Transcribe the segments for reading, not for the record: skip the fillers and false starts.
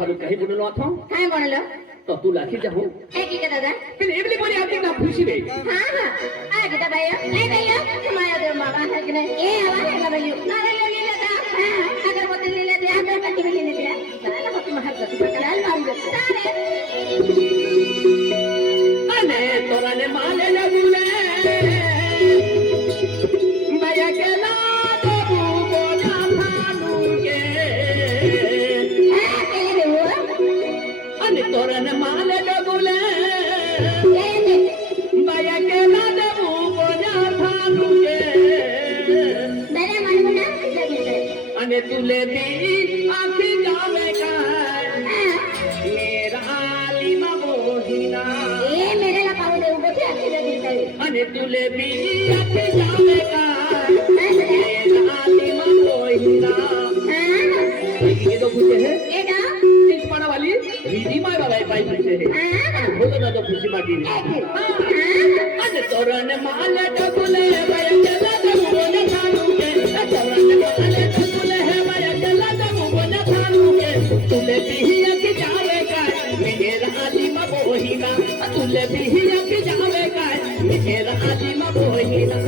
थारू कहीं बोललो अथो काय बोललो तो तू लाखी जाहू ए की दादा फिर एवली बोली आती ना खुशी रे हां हां आ की दादा ए भैया तुम्हारा देव मामा है कि नहीं ए आवा है भैया नारियल ले लेता हां अगरबत्ती ले लेते अगरबत्ती भी ले लेते साला होती महर का कलाल मार देते अने तोरा ने माले लगुले भैया के ना देबू बोला थानू के हां के ले वो अने तोरा ने माले लगुले भैया के ना देबू बोला थानू के मेरे मन में ना लगे अने तुले भी आखी जावे का मेरा आलिमा बोहिना ए मेरे ला पाऊ दे उबे थे अच्छे लगे अने तुले भी आखी जावे का मेरा आलिमा बोहिना हां ये तो पूछे है ए ना तीस पाना वाली रीडी माय बाबा पाई पूछे है हां बोलो ना तो खुशी माटी अने तोरन माले डबले भैया चला दबू बोले थानू के तोरन माले डबले है भैया चला दबू बोले थानू के तुले भी आखी जावे का मेरा आलिमा बोहिना तुले भी आखी जावे का मेरा आलिमा बोहिना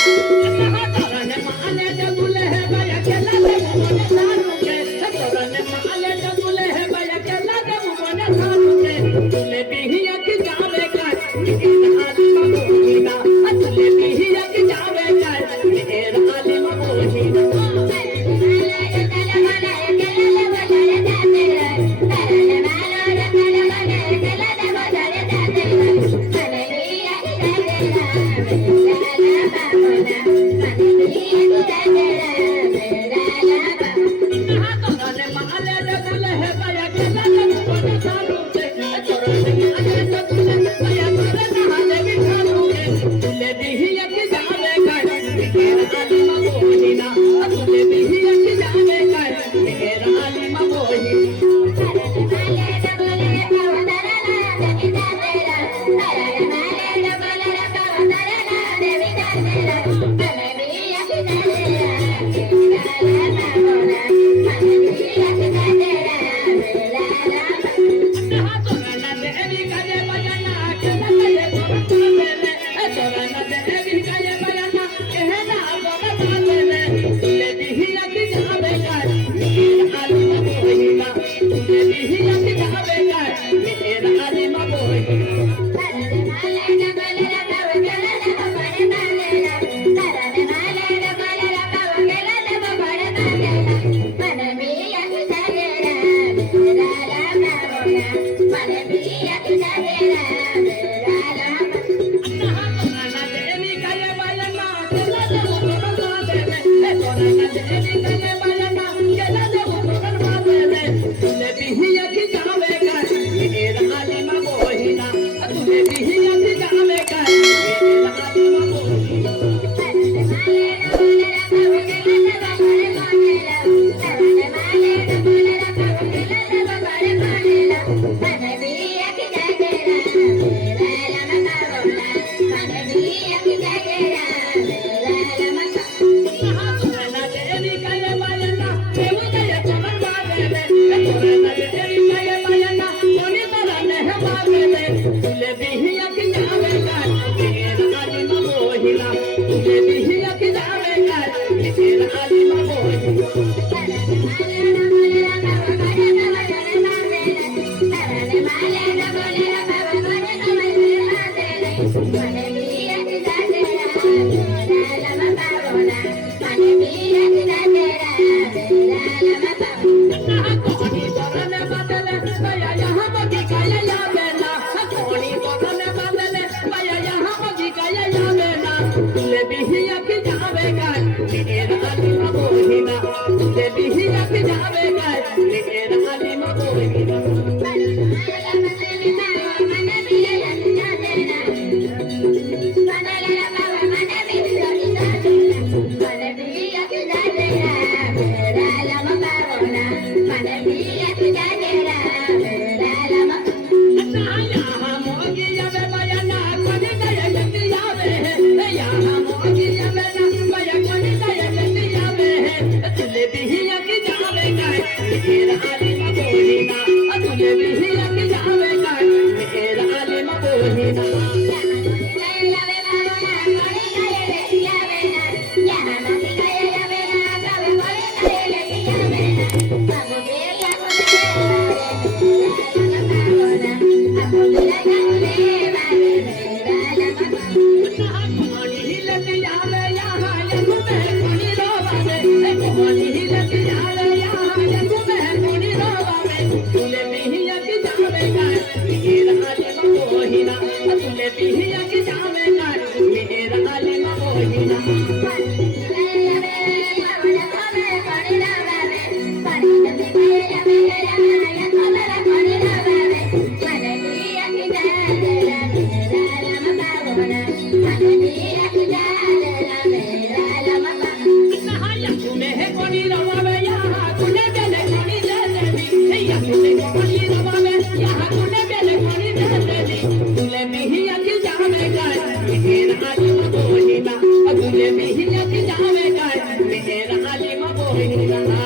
तोरन माले डबले है भैया चला दबू बोले थानू के तोरन माले डबले है भैया चला दबू बोले थानू के तुले भी आखी जावे का मेरा आलिमा बोहिना तुले भी आखी जावे का मेरा आलिमा बोहिना तोरन माले डबले है भैया चला दबू बोले थानू के तोरन माले डबले है भैया चला दबू बोले थानू के तुले भी आखी जावे का मेरा आलिमा बोहिना तुले भी आखी जावे का मेरा आलिमा बोहिना तोरन देवी करे बजना चला चले तोरन देवी करे बजना कहना बोले बाले तुले भी आखी जावे का मेरा आलिमा बोहिना तुले भी आखी जावे का मेरा आलिमा बोहिना तोरन देवी करे बजना चला दबू बोले तोरन देवी करे बजना चला दबू बोले तुले भी आखी जावे का मेरा आलिमा बोहिना तुले भी आखी जावे का मेरा आलिमा बोहिना तोरन देवी करे बजना देवू दया तोरन बाबे तोरन देवी करे बजना कोनी तोरन है बाबे तुले भी आखी जावे का मेरा आलिमा बोहिना तुले भी आखी जावे का मेरा आलिमा बोहिना कोनी तोरन बदले भैया यहाँ बगी काया जावे ना कोनी तोरन बदले भैया यहाँ बगी काया जावे ना तुले भी आखी जावे का मेरा आलिमा बोहिना तुले भी आखी जावे का मेरा आलिमा बोहिना Mana मोहिना तुम्हें है कोनी रवावे यहाँ कुने बेले कोनी दे देवी या तुम्हें कोनी रवावे यहाँ कुने बेले कोनी दे देवी तुले मिही अति जावे गाय मेरा आलिम मोहिना तुले मिही अति जावे गाय मेरा आलिम मोहिना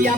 या